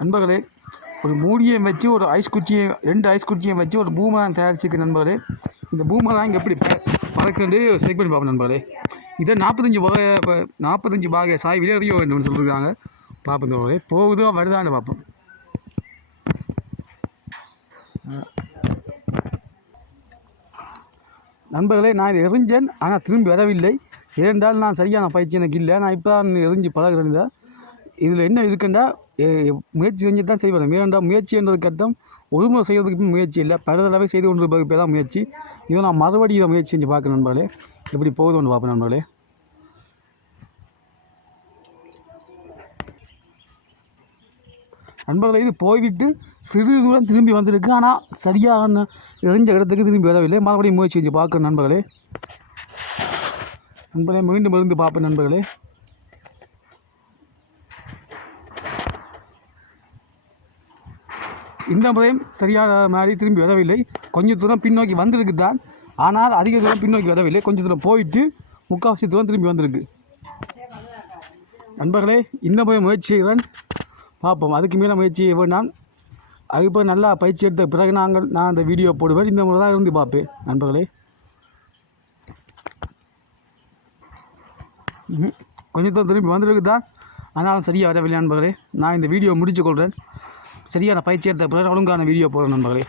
நண்பர்களே, ஒரு மூடியை வச்சு ஒரு ஐஸ் குச்சியை 2 ஐஸ் குச்சியை வச்சு ஒரு பூமராங் தயாரிச்சிருக்கு நண்பர்களே. இந்த பூமராங் எப்படி பறக்குன்னு செக் பண்ணி பார்ப்போம் நண்பர்களே. இதை 45 பாகை சாய்வில் எறிய வேண்டும்னு சொல்லியிருக்காங்க. பார்ப்போம் நண்பர்களே, போகுதோ வருதான்னு பார்ப்போம். நண்பர்களே, நான் இதை எறிஞ்சேன், ஆனால் திரும்பி வரவில்லை. ஏனென்றால் நான் சரியான பயிற்சி எனக்கு இல்லை. நான் இப்போ தான் எறிஞ்சு பழகிறேன். இதில் என்ன இருக்குண்டா, முயற்சி செஞ்சு தான் செய்வேன். ஏனென்றால் முயற்சி என்றதுக்கு அர்த்தம் ஒரு முறை செய்வதற்கு முயற்சி இல்லை, பல தடவை செய்து கொண்டிருப்பதுக்கு பேர் தான் முயற்சி. இதை நான் மறுபடியும் இதை முயற்சி செஞ்சு பார்க்க நண்பர்களே, எப்படி போகுது ஒன்று பார்ப்பேன் நண்பர்களே. நண்பர்களே, இது போய்விட்டு சிறிது தூரம் திரும்பி வந்திருக்கு, ஆனால் சரியான எரிஞ்ச இடத்துக்கு திரும்பி வரவில்லை. மறுபடியும் முயற்சி செஞ்சு பார்க்குறேன் நண்பர்களே. மீண்டும் இருந்து பார்ப்பேன் நண்பர்களே. இந்த முறையும் சரியான மாதிரி திரும்பி வரவில்லை. கொஞ்சம் தூரம் பின்னோக்கி வந்திருக்கு தான், ஆனால் அதிக தூரம் பின்னோக்கி வரவில்லை. கொஞ்சம் தூரம் போயிட்டு 3/4 தூரம் திரும்பி வந்திருக்கு. நண்பர்களே, இந்த முறை முயற்சி செய்கிறேன், பார்ப்போம். அதுக்கு மேலே முயற்சி செய்ய வேண்டாம். அது இப்போ நல்லா பயிற்சி எடுத்த பிறகு நான் அந்த வீடியோ போடுவேன். இந்த முறை தான் இருந்து பார்ப்பேன் நண்பர்களே. கொஞ்சம் தூரம் திரும்பி வந்திருக்கு தான், ஆனாலும் சரியாக வரவில்லை நண்பர்களே. நான் இந்த வீடியோ முடிச்சு கொள்கிறேன். சரியான பயிற்சி எடுத்த பிறகு ஒழுங்கான வீடியோ போடுறேன் நண்பர்களே.